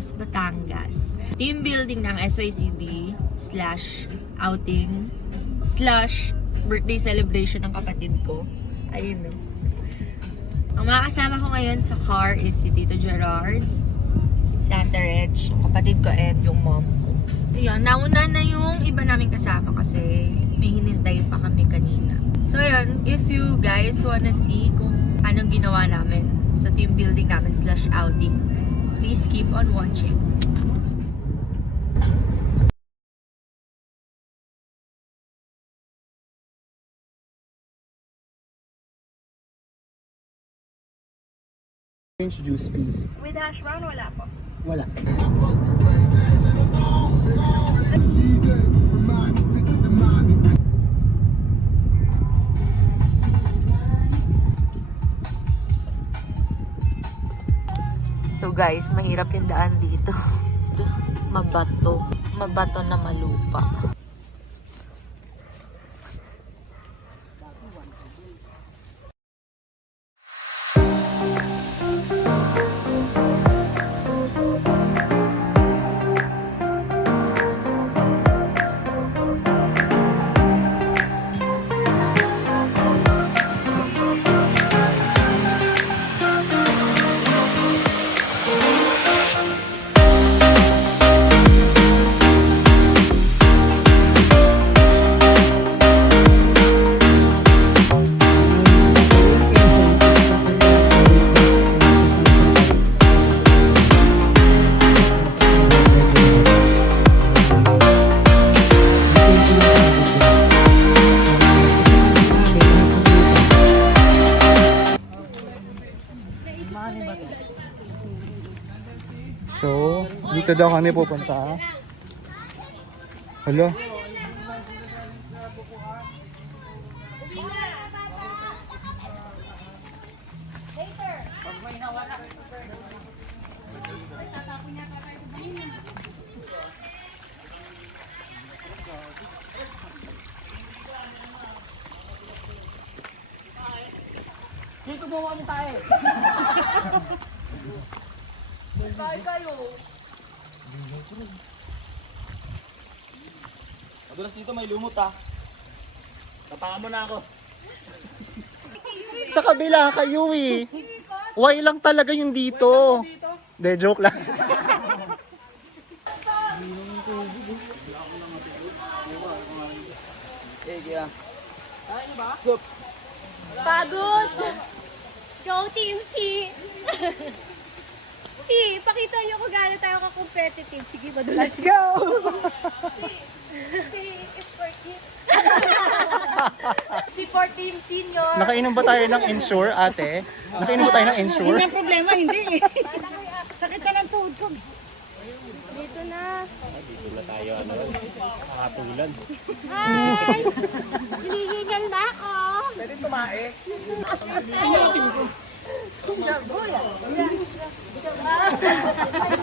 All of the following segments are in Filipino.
Pinas, Batangas. Team building ng SYCB /outing /birthday celebration ng kapatid ko. Ayun no. Ang mga kasama ko ngayon sa car is si Tito Gerard, si Ate Reg, yung kapatid ko, and yung mom ko. Ayun, nauna na yung iba namin kasama kasi may hinintay pa kami kanina. So ayun, if you guys wanna see kung anong ginawa namin sa team building namin /outing, please keep on watching. Orange juice, please. With hash brown, wala po. Wala. So guys, mahirap yung daan dito. Mabato. Mabato na malupa. So, dito daw kami pupunta. Hala. Dito gumawa mo tayo. Bye kayo. Madulas dito may lumot ah. Tapangan mo na ako. Sa kabila kayo eh. Why lang talaga yung dito. De, joke lang. Kaya. Soup. Pagod! Go Team C! T, pakita niyo kung gaano tayo ka-competitive. Sige, madulas. Let's go! C is for Team. C for Team Senior. Nakainom ba tayo ng Ensure, ate? Nakainom ba tayo ng Ensure? Hindi ang problema, hindi eh. Sakit na ng tuhod ko. Dito na. Dito na tayo nakatulan. Hi! Hinihingal na ako. Pwede tumae.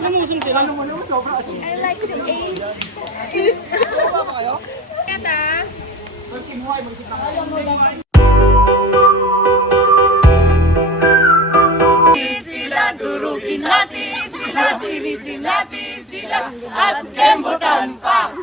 Namusong sila. Ano mo naman, sobra. I like to eat. Kata. Sila durugin natin, sila tirisin natin, sila at kembutan pa.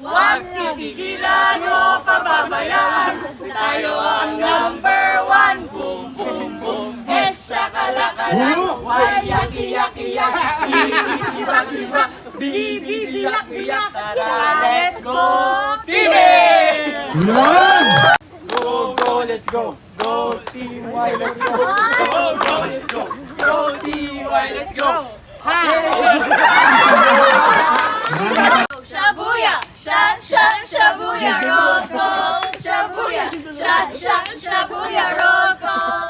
Huwag titigilan o pababayaan, tayo ang number one. Boom, boom, boom, shakalakalang. Why, yaki, yaki, yaki, sibak, sibak, bibi, biyak, biyak. Tara, let's go, Team! Go, go, let's go. Go, Team Y, let's go. Go, go, let's go. Go, Team Y, let's go. Shabuya! Shan, shan, shabuya, roll call. Shabuya! Shan, shan, shabuya, roll call.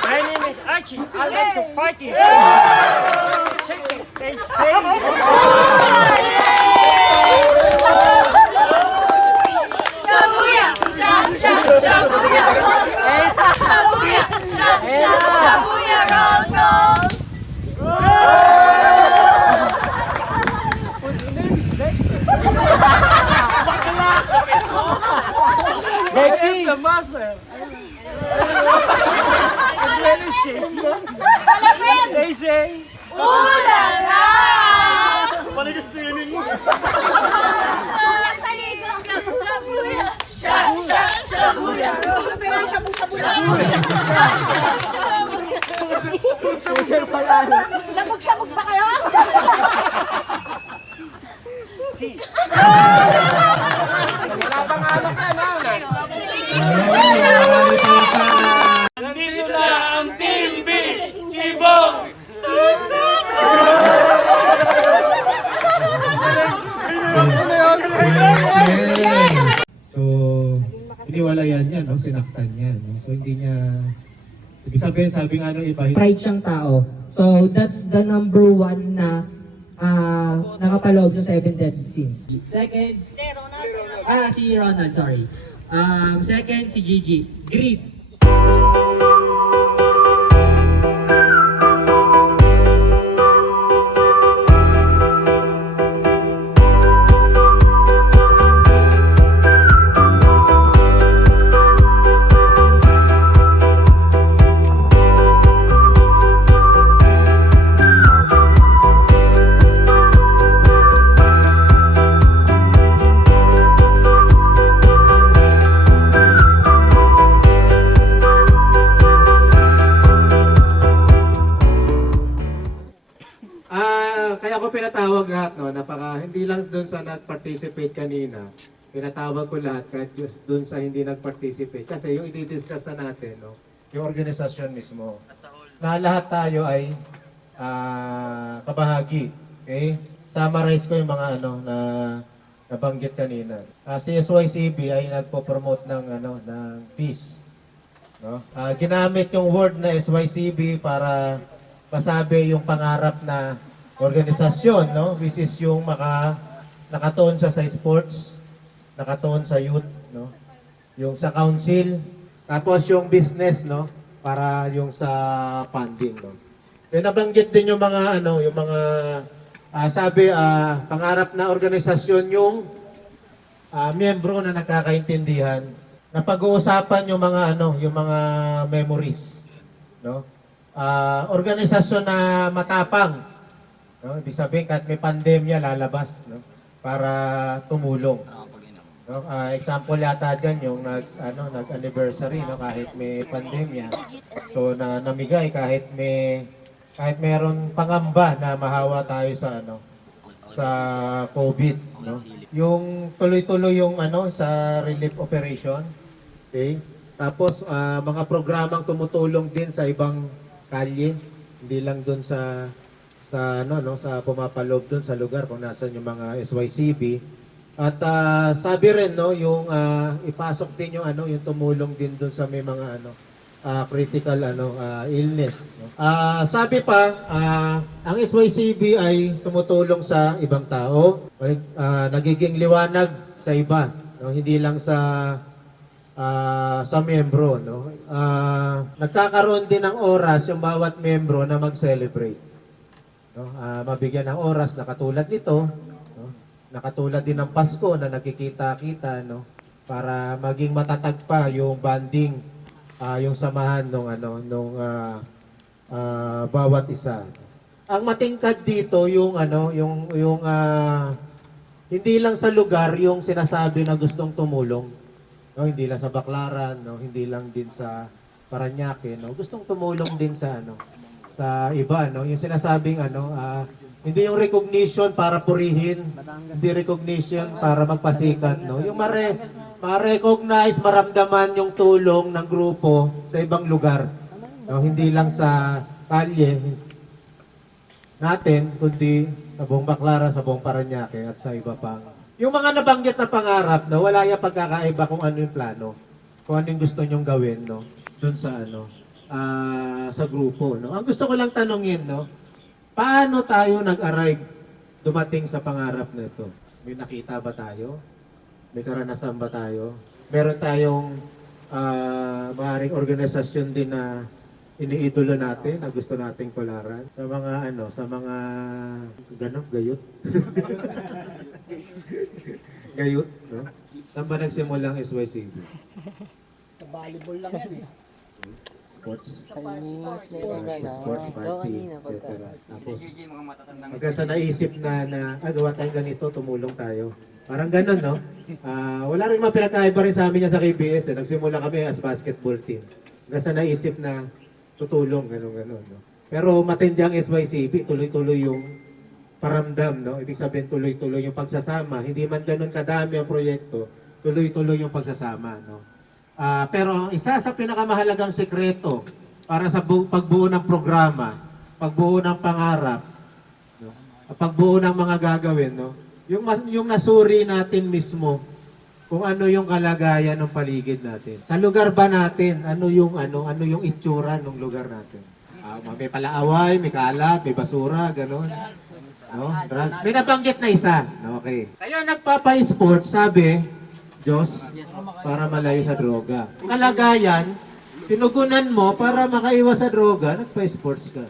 My name is Archie. I like to party. Shake it, they say. Shabuya! Shan, shan, shabuya, roll call. Shabuya! Shan, shan, shabuya, roll call. Lexi! The muscle! I'm really shaking. Malapit! They say, Ulala! balik sa sining mo. Kulang sa ligo. Shabuya! Shabuya! Shabog-shabog ba kayo? Nandito na ang Team B, si Bong! So, iniwalayan niya, no? Sinaktan niya, no? So, hindi niya, ibig sabihin, sabi nga nung iba, Pride siyang tao. So, that's the number one na nakapaloob sa 7 Deadly Sins. Second, si Ronald, sorry. Second, si Gigi. Greed. kaya ko pinatawag lahat, no? Hindi lang doon sa nag-participate kanina, pinatawag ko lahat kahit doon sa hindi nag-participate. Kasi yung i-discuss na natin, no? Yung organisasyon mismo. Na lahat tayo ay kabahagi. Okay? Summarize ko yung mga na nabanggit kanina. Si SYCB ay nagpo-promote ng peace. No? Ginamit yung word na SYCB para masabi yung pangarap na organisasyon, no? Which is yung nakatuon sa sports, nakatuon sa youth, no? Yung sa council, tapos yung business, no? Para yung sa funding, no? Yung nabanggit din yung mga sabi pangarap na organisasyon yung miyembro na nakakaintindihan, na pag-uusapan yung mga memories, no? Organisasyon na matapang, no? Ibig sabihin kahit may pandemya lalabas, no? Para tumulong. No? Example yata dyan yung nag-anniversary, no? Kahit may pandemya. So namigay kahit meron pangamba na mahawa tayo sa COVID, no? Yung tuloy-tuloy yung sa relief operation. Okay? Tapos mga programang tumutulong din sa ibang kalye, hindi lang doon sa pumapaloob doon sa lugar kung nasaan yung mga SYCB. At sabi rin, no, yung ipasok din yung yung tumulong din doon sa may mga critical illness, no? Sabi pa, ang SYCB ay tumutulong sa ibang tao, nagiging liwanag sa iba, no? Hindi lang sa miyembro, no? Nagkakaroon din ng oras yung bawat miyembro na mag-celebrate. No, mabigyan ng oras na katulad nito, no? Nakatulad din ng Pasko na nakikita-kita, no? Para maging matatag pa yung bonding, yung samahan nung bawat isa. Ang matingkad dito yung hindi lang sa lugar yung sinasabi na gustong tumulong, no? Hindi lang sa Baclaran, no? Hindi lang din sa Parañaque, no? Gustong tumulong din sa sa iba, no? Yung sinasabing hindi yung recognition para purihin, hindi recognition para magpasikat, no? Yung ma-recognize, maramdaman yung tulong ng grupo sa ibang lugar, no? Hindi lang sa kalye natin, kundi sa buong Baclaran, sa buong Parañaque at sa iba pang. Yung mga nabanggit na pangarap, no? Wala yung pagkakaiba kung ano yung plano, kung ano yung gusto nyong gawin, no? Doon sa sa grupo, no? Ang gusto ko lang tanungin, no? Paano tayo nag-arrive dumating sa pangarap na ito? May nakita ba tayo? May karanasan ba tayo? Meron tayong maaaring organisasyon din na iniidolo natin, na gusto nating tularan sa mga gayot. Gayot, no? Saan ba nagsimula ang SYCB? Sa volleyball lang yan eh. sports party, etc. Tapos, hanggang sa naisip na gawa tayong ganito, tumulong tayo. Parang ganun, no? Wala rin mga pinagkaiba rin sa amin yan sa KBS. Nagsimula kami as basketball team. Hanggang sa naisip na tutulong, ganun. No? Pero matindi ang SYCB, tuloy-tuloy yung paramdam, no? Ibig sabihin tuloy-tuloy yung pagsasama. Hindi man ganun kadami ang proyekto, tuloy-tuloy yung pagsasama, no? Pero ang isa sa pinakamahalagang sekreto para sa pagbuo ng programa, pagbuo ng pangarap, no? Pagbuo ng mga gagawin, no? Yung nasuri natin mismo kung ano yung kalagayan ng paligid natin. Sa lugar ba natin, ano yung itsura ng lugar natin? May palaaway, may kalat, may basura, gano'n. No? Drugs. May nabanggit na isa. Okay. Kaya nagpapa-sport, sabi, Diyos, para malayo sa droga. Kalagayan, tinugunan mo para makaiwas sa droga, nagpa-sports ka.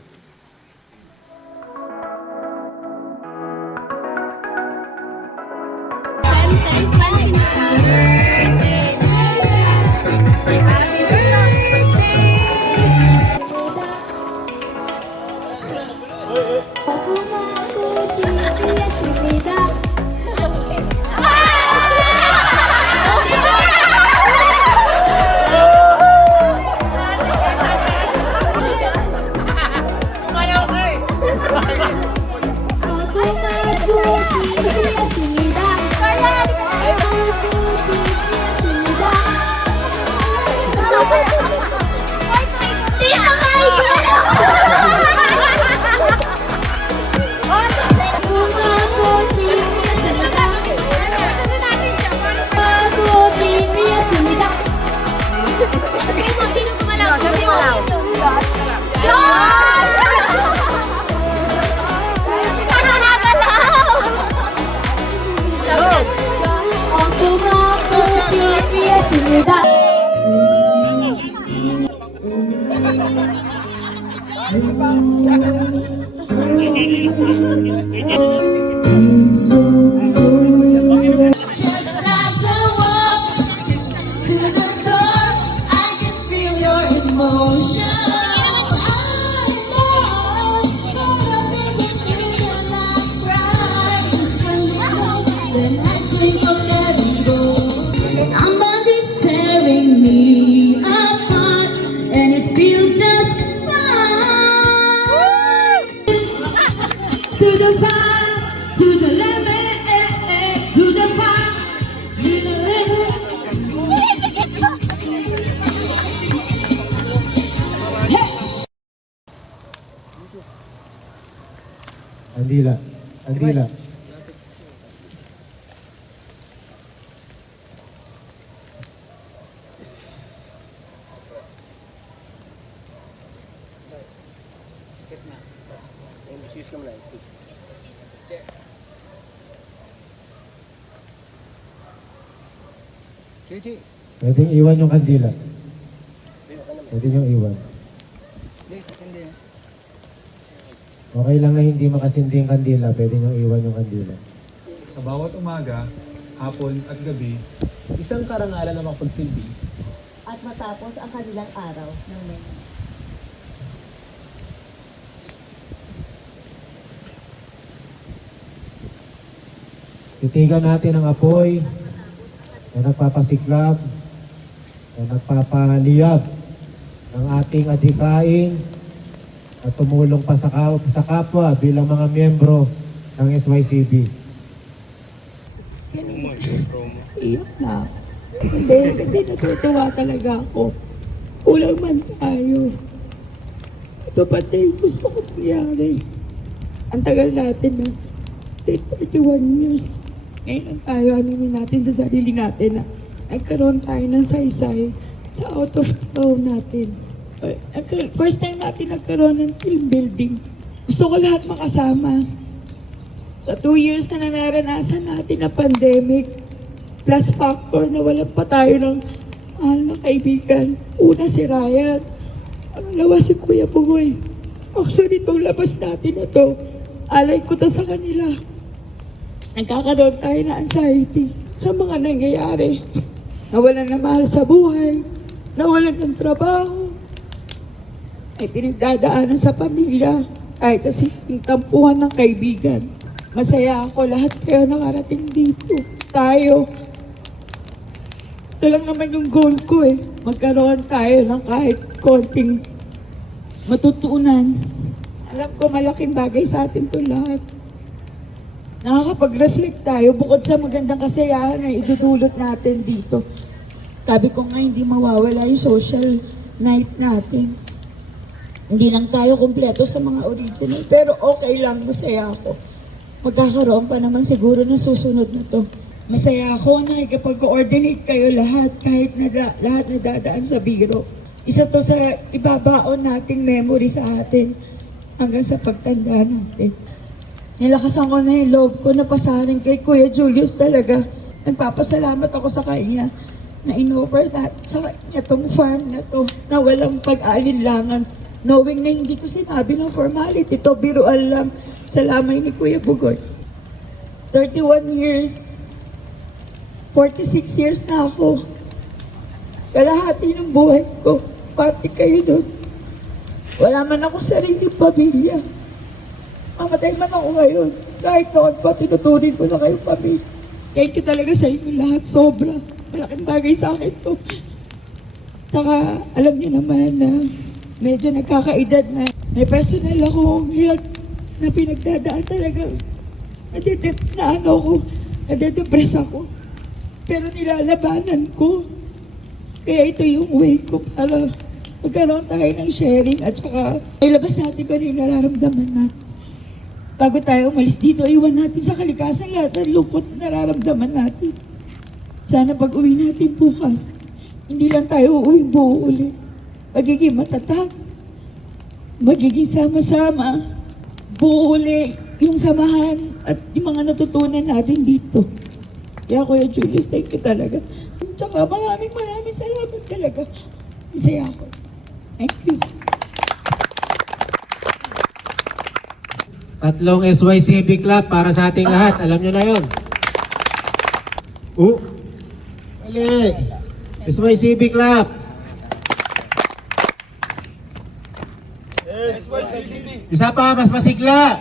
Andila. Pwedeng iwan yung kandila. Pwede nyo iwan. Okay lang na hindi makasindi yung kandila, pwede nyo iwan yung kandila. Sa bawat umaga, hapon at gabi, isang karangalan na mapagsilbi At matapos ang kanilang araw ng May. Titigan natin ang apoy na nagpapasiklab, na nagpapaliyab ng ating adhikain at tumulong pa sa kapwa bilang mga miyembro ng SYCB. Iyak na. Hindi, kasi natutuwa talaga ako. Kulang man tayo. Ito pati gusto ko nangyari. Ang tagal natin na 31 years. Ngayon tayo aminin natin sa sarili natin na nagkaroon tayo ng saysay sa out of town natin. First time natin nagkaroon ng team building. Gusto ko lahat makasama. Sa 2 years na naranasan natin na pandemic, plus factor na wala pa tayo ng mahal na kaibigan. Una si Ryan, pangalawa si Kuya Bugoy. Actually, itong labas natin na to, alay ko to sa kanila. Nagkakaroon tayo na anxiety sa mga nangyayari. Nawalan na mahal sa buhay, nawalan ng trabaho, may pinagdadaanan sa pamilya, kahit sa simpleng tampuhan ng kaibigan. Masaya ako lahat kayo nakarating dito. Tayo. Ito lang naman yung goal ko eh. Magkaroon tayo ng kahit konting matutunan. Alam ko malaking bagay sa atin to lahat. Nakakapag-reflect tayo bukod sa magandang kasayahan na idudulot natin dito. Sabi ko nga hindi mawawala yung social night natin. Hindi lang tayo kumpleto sa mga original, pero okay lang, masaya ako. Magkakaroon pa naman siguro na susunod na to. Masaya ako na nakikipag-coordinate kayo lahat, kahit na lahat na dadaan sa biro. Isa to sa ibabaon nating memory sa atin hanggang sa pagtanda natin. Nilakasan ko na yung loob ko na pasanin kay Kuya Julius talaga. Nagpapasalamat ako sa kanya na in-offer sa kanya tong farm na to na walang pag-alinlangan. Knowing na hindi ko sinabi ng formality, to biruan lang sa lamay ni Kuya Bugoy. 31 years, 46 years na ako. Kalahati ng buhay ko, pati kayo doon. Wala man ako sariling pamilya. Mamatay man ako ngayon. Kahit noon pa, tinuturin ko na kayong pamilya. Thank you talaga sa inyo lahat, sobra. Malaking bagay sa akin to. Tsaka, alam niyo naman na medyo nagkakaedad na may personal akong health na pinagdadaan talaga. Nade-depress ako. Pero nilalabanan ko. Kaya ito yung way ko para magkaroon tayo ng sharing at saka ilabas natin kung ano yung nararamdaman natin. Bago tayo umalis dito, iwan natin sa kalikasan lahat ng lungkot na nararamdaman natin. Sana pag uwi natin bukas, hindi lang tayo uuwing buo ulit. Magiging matatag, magiging sama-sama, buo ulit yung samahan at yung mga natutunan natin dito. Kaya Kuya Julius, thank you talaga. Tsaka maraming salamat talaga. Masaya ako. Thank you. Tatlong SYCB Club para sa ating lahat. Alam nyo na yun. Mali. SYCB Club. Isa pa, mas masigla.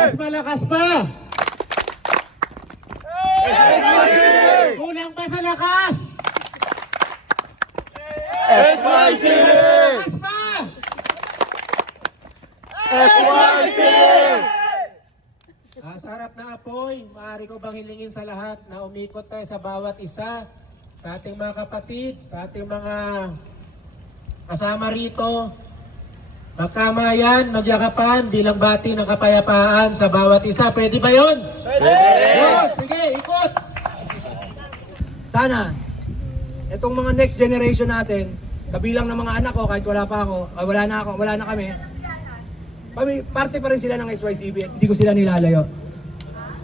Mas malakas pa. Kulang pa sa lakas. Malakas pa. Sa harap na apoy, maaari ko bang hilingin sa lahat na umikot tayo sa bawat isa, sa ating mga kapatid, sa ating mga kasama rito, magkamayan, magyakapan bilang bati ng kapayapaan sa bawat isa. Pwede ba yun? Pwede! Yun, sige, ikot! Sana, itong mga next generation natin, kabilang ng mga anak ko, kahit wala pa ako, wala na kami, parte pa rin sila ng SYCB, hindi ko sila nilalayo.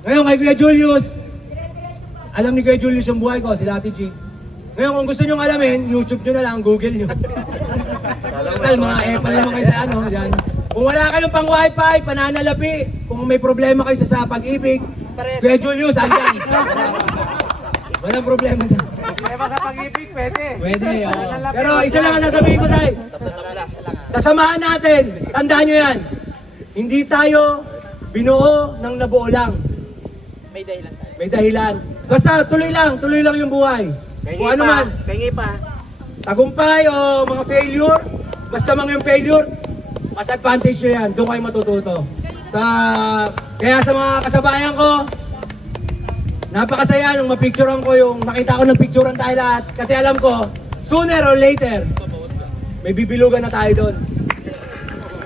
Ngayon kay Kuya Julius, alam ni Kuya Julius yung buhay ko, sila Ate G. Ngayon kung gusto nyong alamin, YouTube nyo na lang, Google nyo. Total, mga epal naman kayo sa ano, yan. Kung wala kayong pang wifi, pananalapi, kung may problema kayo sa pag-ibig, Kuya Julius, andyan. Walang problema dyan. Problema sa pag-ibig, pwede. Pwede, oo. Pero isa lang ang nasabihin ko tayo. Sasamahan natin, tandaan nyo yan. Hindi tayo binuo ng nabuo lang. May dahilan tayo. May dahilan. Basta tuloy lang yung buhay. Kung ano man. Pengi pa. Tagumpay o mga failure, basta mga yung failure, mas advantage nyo yan. Doon kayo matututo. Kaya sa mga kasabayan ko, napakasaya nung mapicturean ko yung nakita ko ng picturean tayo lahat. Kasi alam ko, sooner or later, may bibilugan na tayo doon.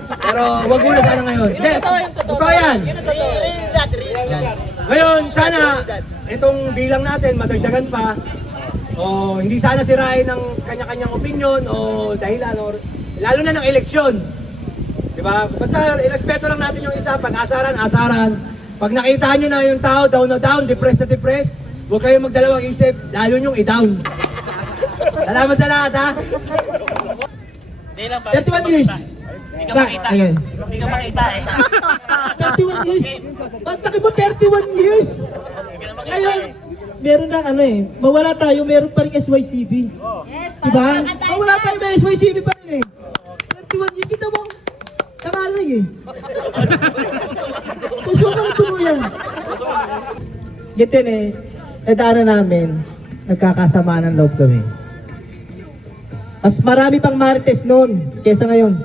Pero wag muna sana ngayon. Hindi, totoo yan. Ngayon, sana itong bilang natin madagdagan pa. O hindi sana sirain ng kanya-kanyang opinion o dahilan o lalo na ng eleksyon. 'Di ba? Basta irespeto lang natin yung isa, pag-asaran. Pag nakita niyo na yung tao down na down, depressed na depressed, huwag kayong magdalawang isip, lalo yung i-down. Salamat sa lahat, ha? 31 years. Hindi ka makita. Hindi ka makita eh. 31 years. Ba't mo 31 years? Ngayon, meron na mawala tayo, meron pa rin SYCB. Diba? Mawala tayo, may SYCB pa rin 31 years, kita mo, takalay Gusto ka na tuluyan. Ganito nadaanan namin, nagkakasama ng loob kami. Mas marami pang marites noon kesa ngayon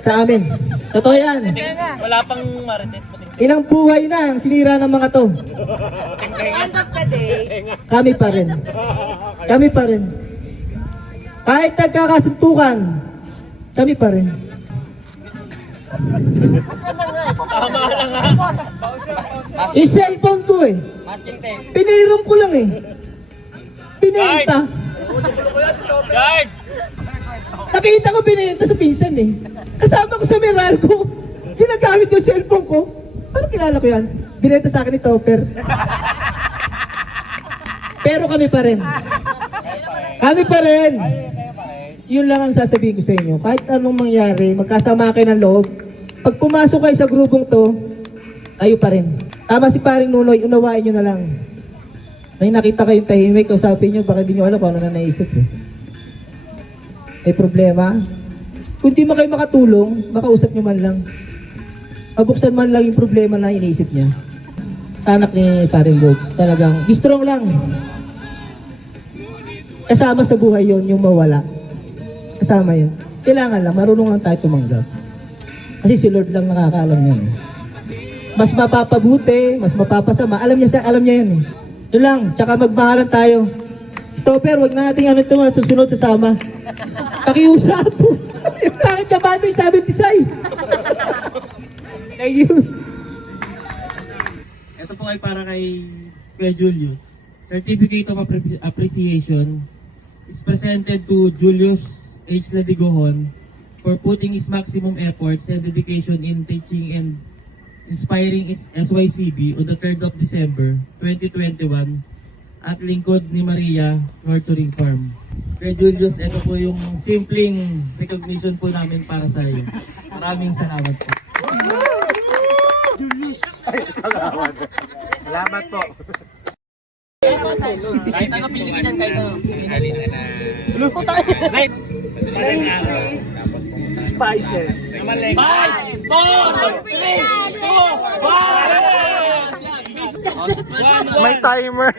sa amin. Totoo yan. Wala pang marites. Ilang buhay na ang sinira ng mga to. End of the day, Kami pa rin. Kami pa rin. Kahit nagkakasuntukan, kami pa rin. Yung cellphone ko piniram ko lang Pinenta. Guard! Nakita ko binenta sa pinsan Kasama ko sa Meralco. Ginagamit yung cellphone ko. Parang kilala ko yan. Binenta sa akin ni Topper. Pero kami pa rin. Kami pa rin. Yun lang ang sasabihin ko sa inyo. Kahit anong mangyari, magkasama kayo ng loob. Pag pumasok kayo sa grupong to, kayo pa rin. Tama si paring Nunoy, unawain nyo na lang. May nakita kayong tahimik, kausapin nyo, baka di nyo alam kung ano na naisip May problema. Kung di mo kayo makatulong, makausap nyo man lang. Mabuksan man lang yung problema na iniisip niya. Anak ni paring Bob, talagang be strong lang. Kasama sa buhay yon yung mawala. Kasama yun. Kailangan lang, marunong lang tayo tumanggap. Kasi si Lord lang nakakaalam yan. Mas mapapabuti, mas mapapasama. Alam niya yan Yun lang, tsaka magmahalan tayo. Stopper, wag na natin ito, susunod sasama. Pakiusap. Bakit ka ba ito yung sabi tisay? Thank you. Ito po ay para kay Kuya Julius. Certificate of Appreciation is presented to Julius H. Ladigohon for putting his maximum efforts and dedication in teaching and inspiring SYCB on the 3rd of December 2021 at lingkod ni Maria Nurturing Farm. Kuya Julius, ito po yung simpleng recognition po namin para sa iyo. Maraming salamat po. Salamat po. Kahit ano piliin yan, kahit ano. Spices. 5, 4, 3, 2, 1! May timer.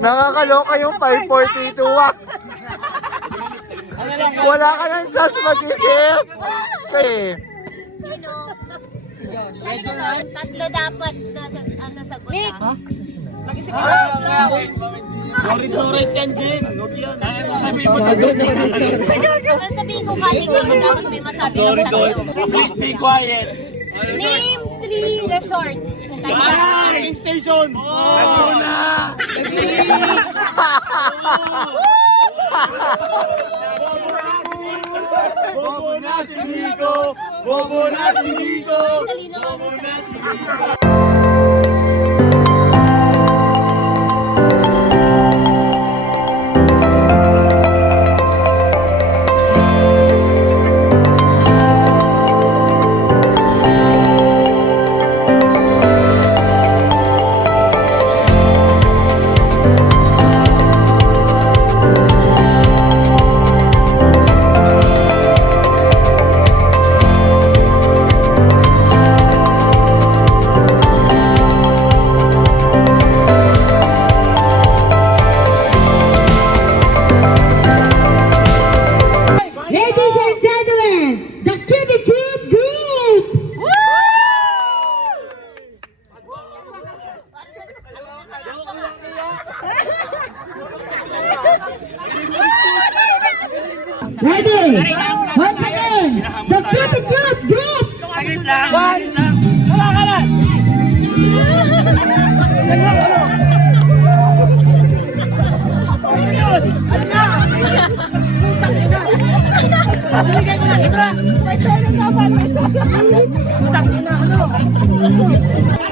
Nakakaloka yung 5:42 Wala ka ng chance mag-isip. Tatlo dapat na sagot Dorit yan, Jin. Huwag yan. Sabihin ko kasi kung dapat may masabi ng tatlo. Please be quiet. Name 3 resorts. King Station! Laguna! Bobo na si Nico! Bobo na si Nico! Bobo na si Nico! Ladies and gentlemen, the Kitty Kid Group! Ready? Once again, the Kitty Kid Group!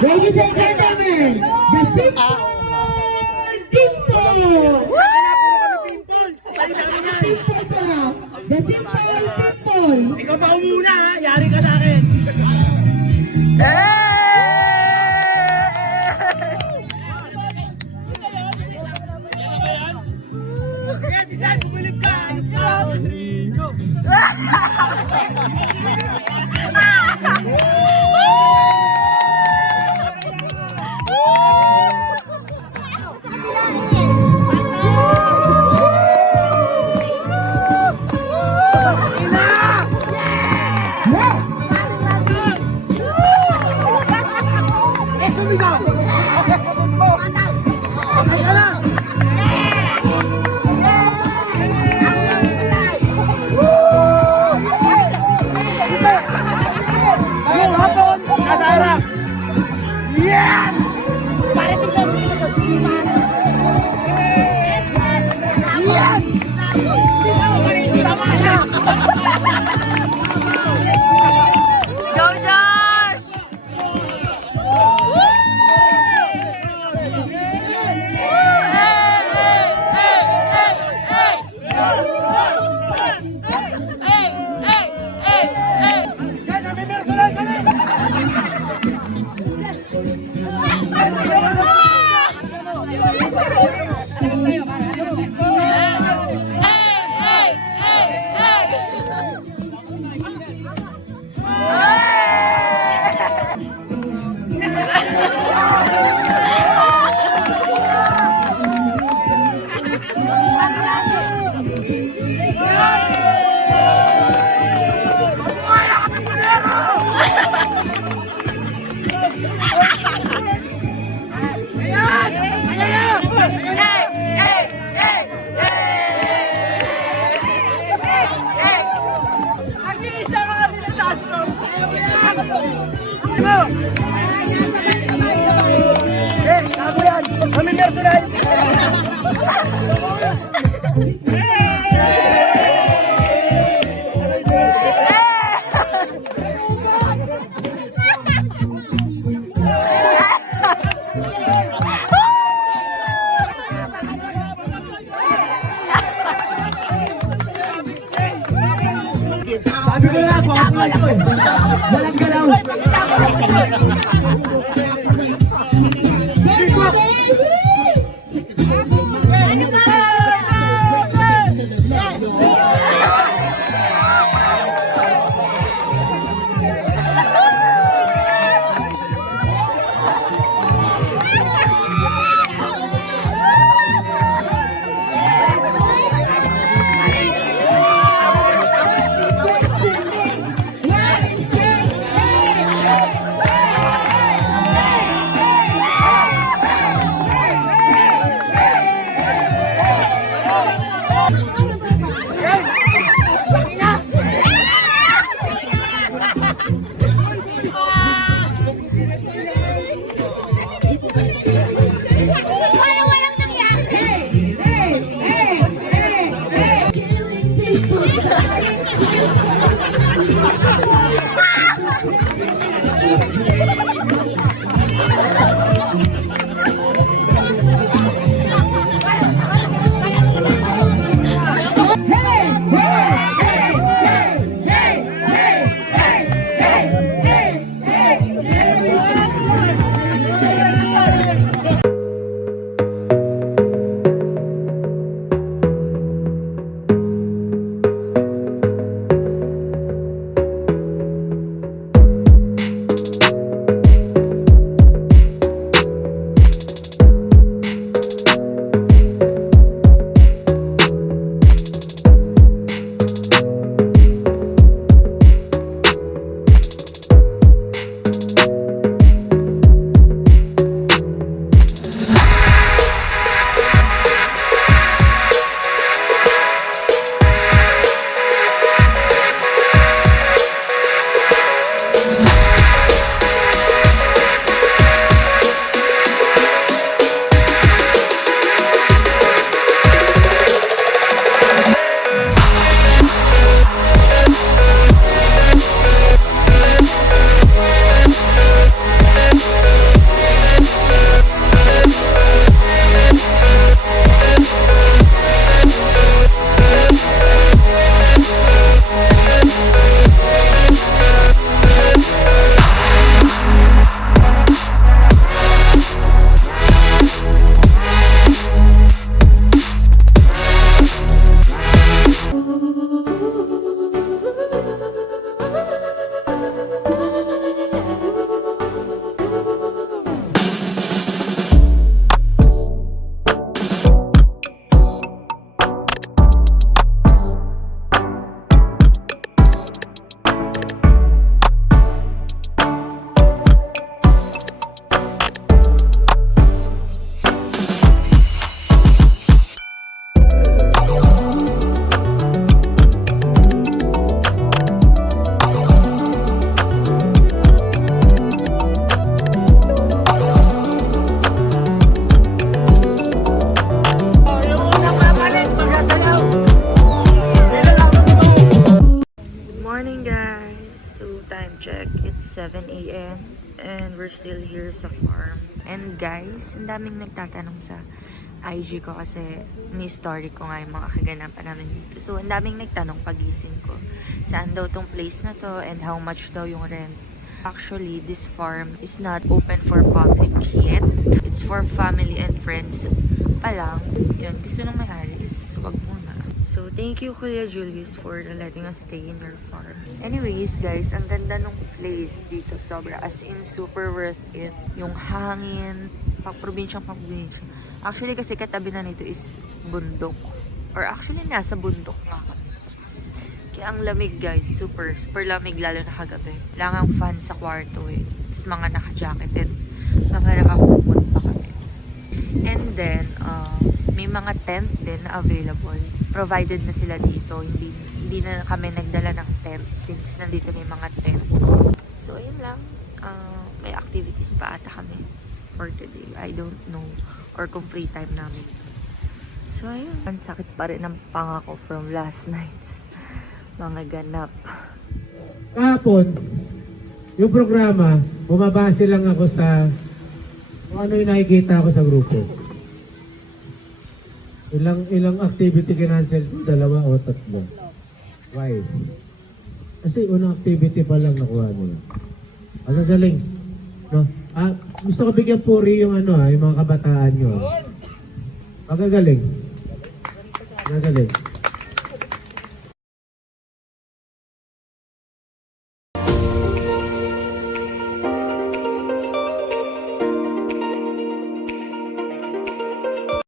Ladies and gentlemen, the Simple People! The Simple People! Ikaw pa umuna, ha? Yari ka sa akin. 7 a.m. and we're still here sa farm. And guys, ang daming nagtatanong sa IG ko kasi ni-story ko nga yung mga kaganapan namin dito. So, ang daming nagtanong pagising ko. Saan daw tong place na to and how much daw yung rent. Actually, this farm is not open for public yet. It's for family and friends pa lang. Yun, gusto nang may-ari is wag muna. So, thank you Kuya Julius for letting us stay in your farm. Anyways, guys, ang ganda nung place dito. Sobra. As in, super worth it. Yung hangin, pang-probinsyang pang-probinsya. Actually, kasi katabi na nito is bundok. Or actually, nasa bundok nga kami. Kaya ang lamig, guys. Super, super lamig, lalo na kagabi. Lang ang fan sa kwarto eh. Tapos mga naka-jacketed. Mga nakakumot pa kami. And then, may mga tent din na available. Provided na sila dito. Hindi na kami nagdala ng tent since nandito may mga tent. So, ayun lang. May activities pa ata kami for today. I don't know. Or kung free time namin. So, So, ayun. Ang sakit pa rin ng panga ko from last night's mga ganap. Kahapon, yung programa, bumabase lang ako sa kung ano yung nakikita ko sa grupo. Ilang activity kinancel ko? 2 o 3. Why? Kasi unang activity pa lang nakuha nila. Ang gagaling. No? Gusto ko bigyan puri yung yung mga kabataan nyo. Ang gagaling. Ang gagaling.